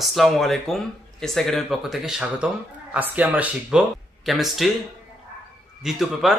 আসসালামু আলাইকুম। এস একাডেমির পক্ষ থেকে স্বাগতম। আজকে আমরা শিখব কেমিস্ট্রি দ্বিতীয় পেপার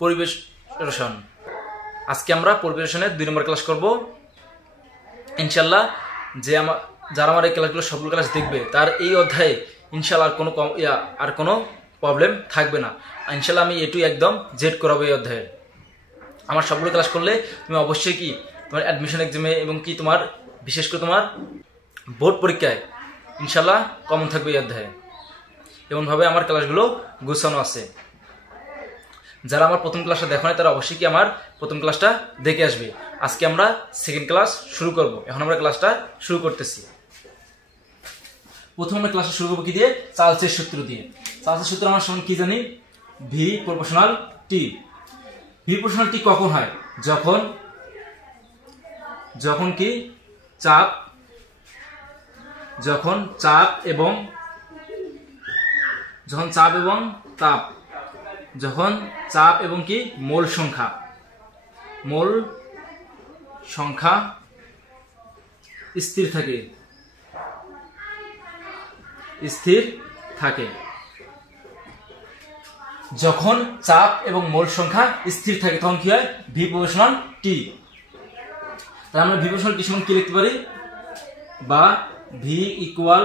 পরিবেশ রসায়ন। আজকে আমরা পরিবেশ রসায়নের 2 নম্বর ক্লাস করব। ইনশাআল্লাহ যারা আমার এই ক্লাসগুলো সবগুলো ক্লাস দেখবে তার এই অধ্যায়ে ইনশাআল্লাহ আর কোনো প্রবলেম থাকবে না। ইনশাআল্লাহ আমি এটু একদম জেড করাবো এই অধ্যায়ে। আমার সবগুলো ক্লাস করলে তুমি অবশ্যই কি তোমার অ্যাডমিশন এক্সামে এবং কি তোমার বিশেষ করে তোমার বোর্ড পরীক্ষায় ইনশাল্লাহ কমন থাকবে এই অধ্যায়ে। এমনভাবে আমার ক্লাসগুলো গুছানো আছে। যারা আমার প্রথম ক্লাসটা দেখো না তারা অবশ্যই কি আমার প্রথম ক্লাসটা দেখে আসবে। আজকে আমরা সেকেন্ড ক্লাস শুরু করব। এখন আমরা ক্লাসটা শুরু করতেছি। প্রথম আমরা ক্লাসটা শুরু করবো কি দিয়ে? চার্লসের সূত্র দিয়ে। চার্লসের সূত্র আমরা সমান কি জানি? ভি প্রপোর্শনাল টি। ভি প্রপোর্শনাল টি কখন হয়? যখন কি চাপ এবং কি মোল সংখ্যা স্থির থাকে। যখন চাপ এবং মোল সংখ্যা স্থির থাকে তখন কি হয়? ভি প্রপোর্শনাল টি। তাহলে আমরা ভি প্রপোর্শনাল টি সমান কি লিখতে পারি? বা ভি ইকুয়াল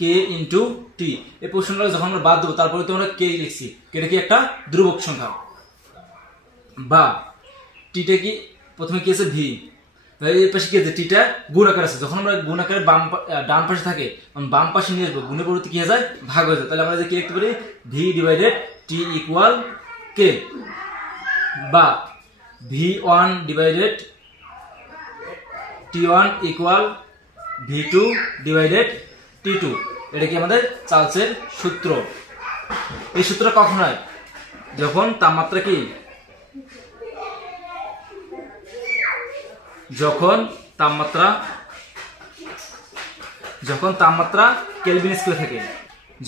কে ইন্টু টি। এই প্রশ্নটা যখন আমরা বাদ দেবো তারপরে তো আমরা কে লিখছি, কেটা কি একটা ধ্রুবক সংখ্যা। বা টিটা কি প্রথমে কি আছে? ভি। এই পাশে কি আছে? টিটা গুণ আকার আছে। যখন আমরা গুণ আকারে ডান পাশে থাকে বাম পাশে নিয়ে আসবো, গুণের পরিবর্তে কি হয়ে যায়? ভাগ হয়ে যায়। তাহলে আমরা কি লিখতে পারি? ভি ডিভাইডেড টি ইকুয়াল কে। বা V one divided T one equal V2 divided T2। এটা কি আমাদের চার্লসের সূত্র। এই সূত্র কখন হয়? যখন তাপমাত্রা কি কেলভিন স্কেলে থাকে।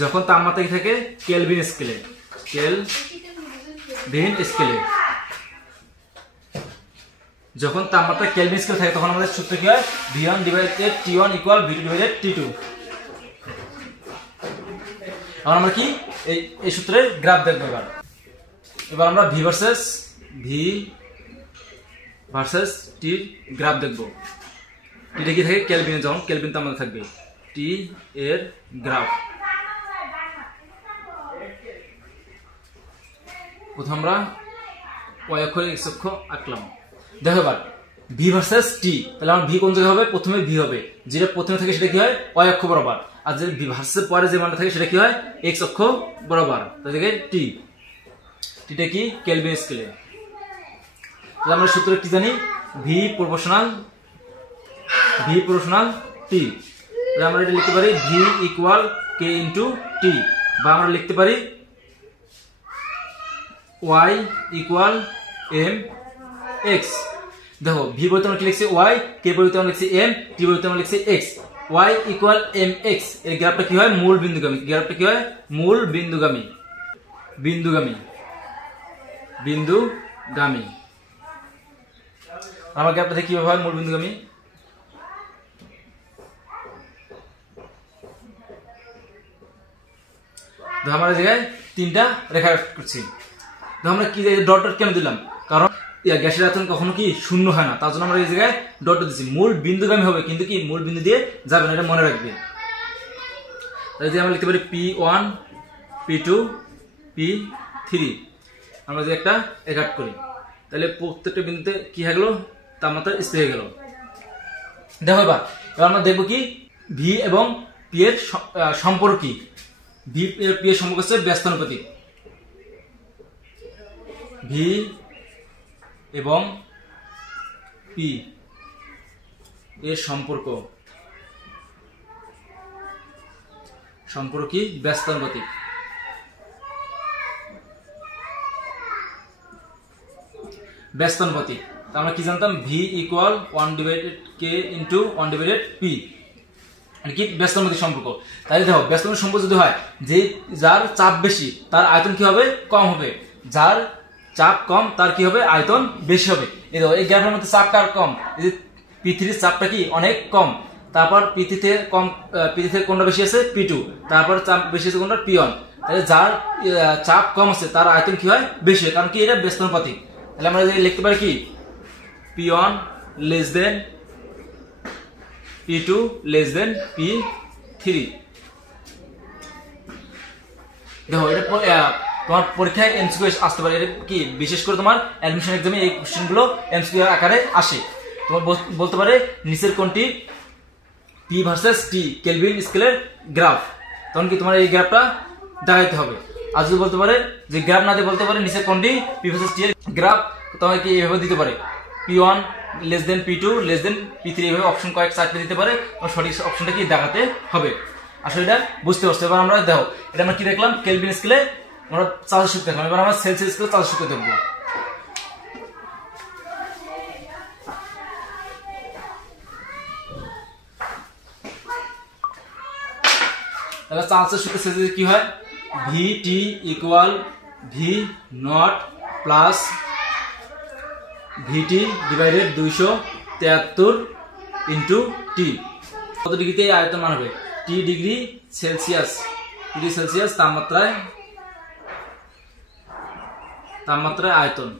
যখন তাপমাত্রা কি থাকে? কেলভিন স্কেলে। যখন তাপমাত্রা কেলভিন স্কেলে থাকে তখন আমাদের সূত্র কি হয়? V1 divided T1 equal V2 divided T2। এখন আমরা কি এই সূত্রের গ্রাফ দেখব। এবার আমরা ভি ভার্সেস টির গ্রাফ দেখব। এটা কি থাকে? কেলভিনে, যখন কেলভিন তাপমাত্রা থাকবে টি এর গ্রাফ। প্রথম আমরা y অক্ষ x অক্ষ আঁকলাম। দেখো এবার ভি ভার্সেস টি। তাহলে আমার ভি কোন জায়গায় হবে? প্রথমে ভি হবে, যেটা প্রথমে থাকে সেটা কি হয়? y অক্ষ বরাবর। আর যে ভি ভার্সেস পরে যে মানটা থাকে সেটা কি হয়? x অক্ষ বরাবর। তাহলে টি, টিটা কি? কেলভিন স্কেলে। তাহলে আমরা সূত্র কি জানি? ভি প্রপোর্শনাল টি। তাহলে আমরা এটা লিখতে পারি ভি ইকুয়াল কে ইন্টু টি। বা আমরা লিখতে পারি y ইকুয়াল এম এক্স। দেখো ভি বলতে আমরা কি লিখছি? y, কে বলতে আমরা লিখছি m, টি বলতে আমরা লিখছি x। y equal m x এর গ্রাফটা কি হয়? মূল বিন্দুগামী। গ্রাফটা কি হয়? মূল বিন্দুগামী। আমার গ্রাফটা দেখি কিভাবে হয় মূল বিন্দুগামী। আমরা জায়গায় 3টা রেখা করছি। আমরা কি ডট কেন দিলাম? কারণ গ্যাসের আয়তন কখনো কি শূন্য হয় না, তার জন্য আমরা এই জায়গায় ডট দিচ্ছি। মূল বিন্দুগামী হবে কিন্তু কি মূল বিন্দু দিয়ে যাবে না, এটা মনে রাখবে। তাহলে আমরা লিখতে পারি P1 P2 P3। আমরা যে একটা একাট করি তাহলে প্রত্যেকটা বিন্দুতে কি হয়ে গেল? তাপমাত্রা স্থির হয়ে গেল। দেখো এবার আমরা দেখবো কি ভি এবং পি এর সম্পর্ক কি। ভি এর পি এর সম্পর্ক হচ্ছে ব্যস্তানুপাতিক। ভি এবং পি এর সম্পর্ক কি? ব্যস্তানুপাতিক। আমরা কি জানতাম? ভি ইকুয়াল 1 ডিভাইডেড কে ইন্টু 1 ডিভাইডেড পি। কি? ব্যস্তানুপাতিক সম্পর্ক। তাহলে দেখো ব্যস্তানুপাতিক সম্পর্ক যদি হয় যে যার চাপ বেশি তার আয়তন কি হবে? কম হবে। যার চাপ কম তার কি হবে? আয়তন বেশি হবে। এই দেখো এই গ্রাফের মধ্যে চাপ কার কম? এই যে পৃথিবীর চাপটা কি অনেক কম, তারপর পিতে থেকে কোনটা বেশি আছে P2, তারপর চাপ বেশি আছে কোনটা P1। তাহলে যার চাপ কম আছে তার আয়তন কি হয় বেশি হয়, কারণ কি এটা ব্যস্তানুপাতিক। তাহলে আমরা লিখতে পারি কি P1 less than P2 less than P3। দেখো এটা তোমার পরীক্ষায় এমসিকিউ আসতে পারে, এটা কি বিশেষ করে তোমার অ্যাডমিশন এক্সামে এই কোশ্চেনগুলো এমসিকিউ আকারে আসে। তোমার বলতে পারে নিচের কোনটি P ভার্সেস T কেলভিন স্কেলের গ্রাফ, তখন কি তোমার এই গ্রাফটা দেখাইতে হবে। আর যদি বলতে পারে যে গ্রাফ না দিয়ে বলতে পারে নিচের কোনটি P ভার্সেস T এর গ্রাফ, তোমাকে কি এইভাবে দিতে পারে P1 less than P2 less than P3, এইভাবে অপশন কয়েক চারটে দিতে পারে, সঠিক অপশনটা কি দেখাতে হবে। আসলে এটা বুঝতে পারছো। এবার আমরা দেখো এটা আমরা কি দেখলাম কেলভিন স্কেলে আমরা চার্জ সূত্র দেখলাম, এবার আমরা সেলসিয়াস স্কেলে চার্জ সূত্র দেখবো। তাহলে চার্জের সূত্র সেলসিয়াস কি হয় VT equal V not plus VT divided 273 into T। কত ডিগ্রিতে আয়তন মান হবে T ডিগ্রি সেলসিয়াস, তাপমাত্রায় আয়তন।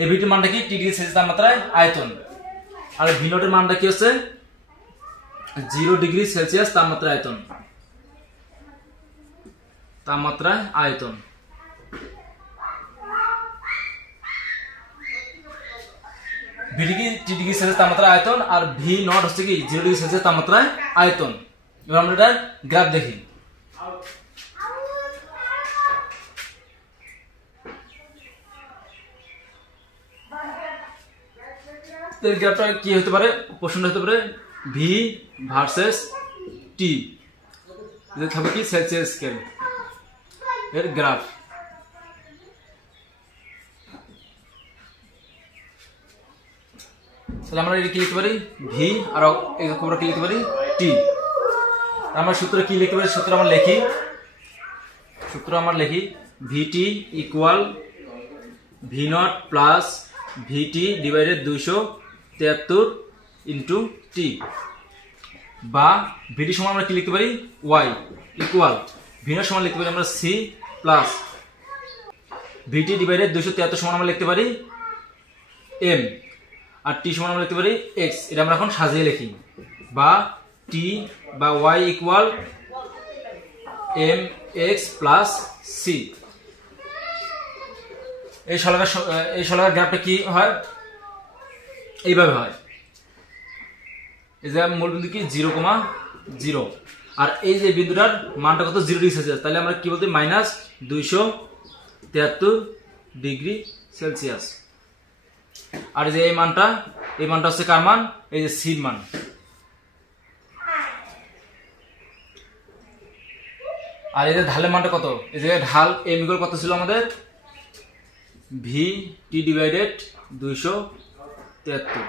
এই ভিটির মানটা কি T ডিগ্রি সেলসিয়াস তাপমাত্রায় আয়তন, আর ভি নটের মানটা কি হচ্ছে 0 ডিগ্রি সেলসিয়াস তাপমাত্রায় আয়তন। V degree T degree Celsius তাপমাত্রায় আয়তন, আর ভি নট হচ্ছে কি 0 ডিগ্রি সেলসিয়াস তাপমাত্রায় আয়তন। এবার আমরা এটা গ্রাফ দেখি। গ্রাফটা কি হতে পারে, প্রশ্নটা হতে পারে ভি ভার্সেস টি, থাকবে কি সেলসিয়াস স্কেল এর গ্রাফ। তাহলে আমরা এটা কি লিখতে পারি ভি, আর কি লিখতে পারি টি। আমরা সূত্র কি লিখতে পারি, সূত্র আমরা লিখি VT equal V naught plus VT divided 273 into T, বা ভিটি সমান আমরা কি লিখতে পারি ওয়াই ইকুয়াল ভি নট সমান লিখতে পারি আমরা সি প্লাস ভিটি ডিভাইডেড 273 সমান আমরা লিখতে পারি এম, আর টি সমান আমরা লিখতে পারি এক্স। এটা আমরা এখন সাজিয়ে লিখি, বা টি বা y equal m x plus c. এই সরলরেখার গ্রাফটা কি হয় এইভাবে হয়, এই যে মূল বিন্দু কি 0,0, আর এই যে বিন্দুটার মানটা কত 0 ডিগ্রি সেলসিয়াস, তাহলে আমরা কি বলতে মাইনাস 273 ডিগ্রি সেলসিয়াস। আর এই যে এই মানটা হচ্ছে কার মান, এই যে সির মান। আর এই যে ঢালের মানটা কত, এই যে ঢাল এম ইকুয়াল কত ছিল আমাদের ভি টি ডিভাইডেড 273।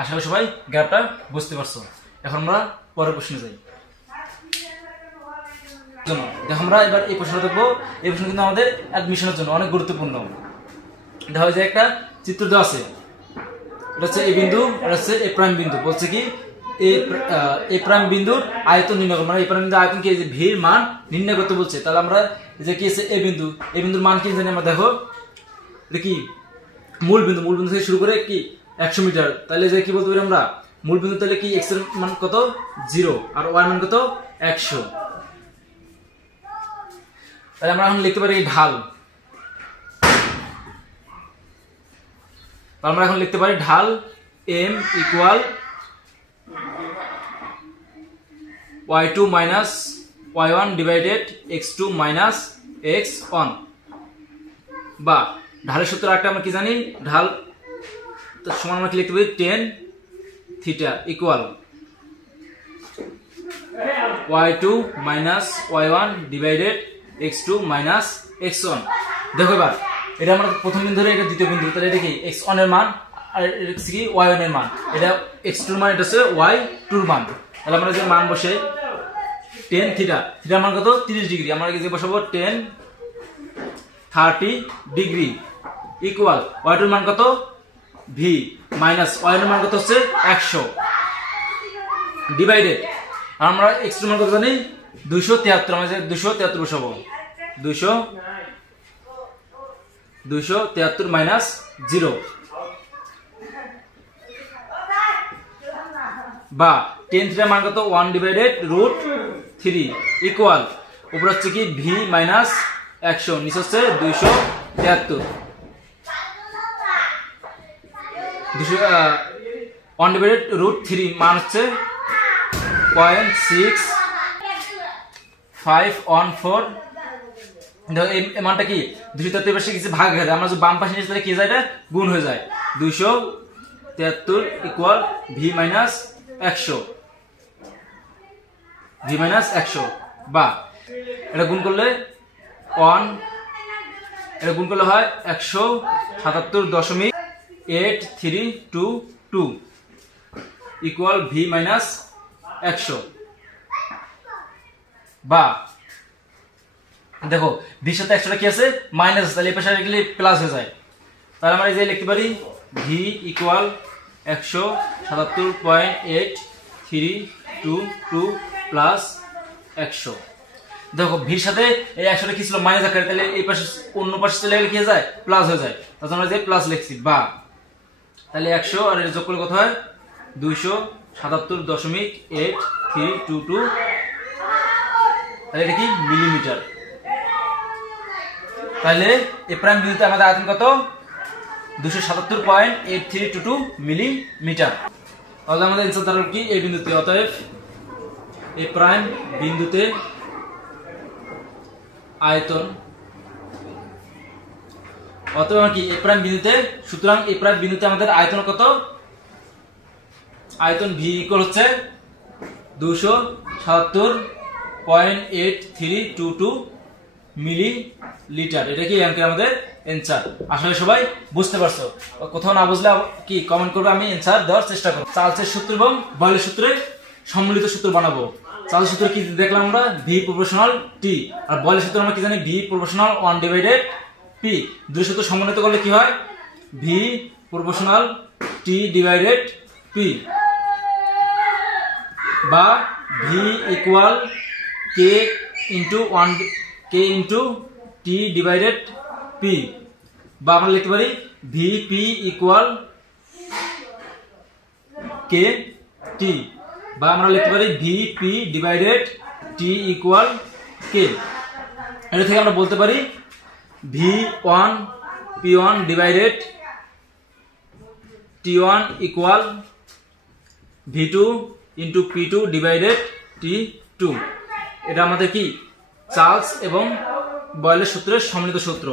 আশা করি সবাই গ্রাফটা বুঝতে পারছো। এখন আমরা পরের প্রশ্নে যাই। দেখো আমরা এবার এই প্রশ্নটা দেখবো। এই প্রশ্ন কিন্তু আমাদের অ্যাডমিশনের জন্য অনেক গুরুত্বপূর্ণ। দেখা যায় যে একটা চিত্র দেওয়া আছে, এটা হচ্ছে এ বিন্দু, এটা হচ্ছে এ প্রাইম বিন্দু। বলছে কি এ প্রাইম বিন্দুর আয়তন নির্ণয় করো, মানে এ প্রাইম বিন্দুর আয়তন কি যে ভির মান নির্ণয় করতে বলছে। তাহলে আমরা যে কি আছে এ বিন্দুর মান কি জানি আমরা, দেখো এটা কি মূল বিন্দু থেকে শুরু করে কি 100 মিটার। তাহলে যে কি বলতে পারি আমরা মূল বিন্দু, তাহলে কি এক্স এর মান কত 0 আর ওয়াই মান কত 100। তাহলে আমরা এখন লিখতে পারি ঢাল, আমরা এখন লিখতে পারি ঢাল m equal y2 minus y1 divided x2 minus x1, বা ঢালের সূত্র একটা আমরা কি জানি, ঢাল সমান আমরা কি লিখতে পারি tan theta equal y2 minus y1 divided x2 minus x1। দেখো এবার এটা আমরা প্রথম বিন্দু ধরে, এটা দ্বিতীয় বিন্দু, তাহলে এটা কি x1 এর মান আর এটা কি y1 এর মান, এটা x2 এর মান, এটা হচ্ছে y2 এর মান। তাহলে আমরা যে মান বসে tan থিটার মান কত 30 ডিগ্রি, আমরা কি বসাবো tan 30 ডিগ্রি ইকুয়াল y2 এর মান কত v, মাইনাস ওয়াই এর মান কত হচ্ছে 100 ডিভাইডেড আমরা এক্স এর মান কত জানি 273 আমরা 273 বসাবো 273 মাইনাস 0 বা 10 এর মান কত 1 ডিভাইডেড রুট 3 ইকুয়াল উপর হচ্ছে কি v মাইনাস 100 নিচে হচ্ছে 273 1 ডিভাইডেড রুট 3 মান হচ্ছে 0.6514 দেখো এই মানটা কি 273 পাশে কিছু ভাগ হয়ে যায় আমরা যদি বাম পাশে নিয়ে তাহলে কি যায় এটা গুণ হয়ে যায় 273 equal v minus 100 v minus 100 বা এটা গুণ করলে 1 এটা গুণ করলে হয় 177.8322 ইকুয়াল v মাইনাস 100 বা দেখো v সাথে 100 টা কি আছে মাইনাস তাহলে এই পাশে গেলে প্লাস হয়ে যায় তাহলে আমরা এই যে লিখতে পারি v ইকুয়াল 177.8322 প্লাস 100 দেখো v এর সাথে এই 100 টা কি ছিল মাইনাস আকারে তাহলে এই পাশে অন্য পাশে চলে গেলে কি হয়ে যায় প্লাস হয়ে যায় তাহলে আমরা যে প্লাস লিখছি বা তাহলে 100 আর এর যোগ করলে কত হয় 277.8322 তাহলে এটা কি মিলিমিটার তাহলে এ প্রাইম বিন্দুতে আমাদের আয়তন কত 277.8322 মিলিমিটার তাহলে আমাদের आंसर দাঁড়ালো কি এই বিন্দুতে অতএব এ প্রাইম বিন্দুতে আয়তন অতএব আমরা কি এ প্রাইম বিন্দুতে সুতরাং এ প্রাইম বিন্দুতে আমাদের আয়তন কত আয়তন v ইকুয়াল হচ্ছে 277.8322 মিলিলিটার এটা কি আমাদের आंसर আসলে সবাই বুঝতে পারছো কোথাও না বুঝলে কি কমেন্ট করবে আমি आंसर দেওয়ার চেষ্টা করব চার্লসের সূত্র এবং বয়েলের সূত্রে সম্মিলিত সূত্র বানাবো চার্লসের সূত্র কি দেখলাম আমরা v প্রপোর্শনাল t আর বয়েলের সূত্র আমরা কি জানি v প্রপোর্শনাল 1 ডিভাইডেড p দুই সূত্র সমন্বিত করলে কি হয় v proportional t divided p বা v equal k into 1 k into t divided p বা আমরা লিখতে পারি vp ইকুয়াল k t বা আমরা লিখতে পারি vp divided t equal k এটা থেকে আমরা বলতে পারি v1 p1 divided t1 equal v2 into p2 divided t2 এটা আমাদের কি চার্লস এবং বয়েলের সূত্রের সম্মিলিত সূত্র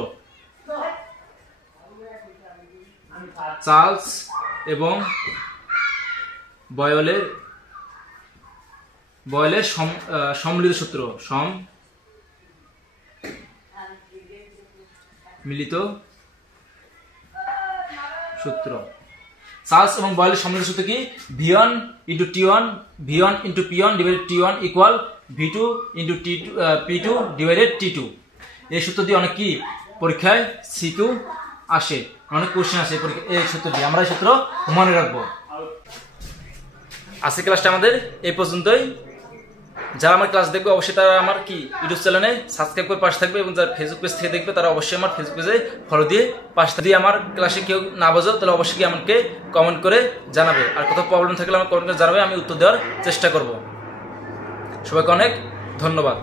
চার্লস এবং বয়েলের সম্মিলিত সূত্র মিলিত সূত্র চার্লস এবং বয়েলের সম্মিলিত সূত্র কি v1 into t1 v1 into p1 divided t1 equal v2 into p2 divided t2 এই সূত্র দিয়ে অনেক কি পরীক্ষায় সিকিউ আসে অনেক কোশ্চেন আসে এই সূত্র দিয়ে আমরা এই সূত্র মনে রাখবো আজকের ক্লাসটা আমাদের এই পর্যন্তই যারা আমার ক্লাস দেখবে অবশ্যই তারা আমার কি ইউটিউব চ্যানেলে সাবস্ক্রাইব করে পাশে থাকবে এবং যারা ফেসবুক পেজ থেকে দেখবে তারা অবশ্যই আমার ফেসবুক পেজে ফলো দিয়ে পাশে দিয়ে আমার ক্লাসে কেউ না বোঝো তাহলে অবশ্যই কি আমাকে কমেন্ট করে জানাবে আর কোথাও প্রবলেম থাকলে আমার কমেন্ট করে জানাবে আমি উত্তর দেওয়ার চেষ্টা করব সবাইকে অনেক ধন্যবাদ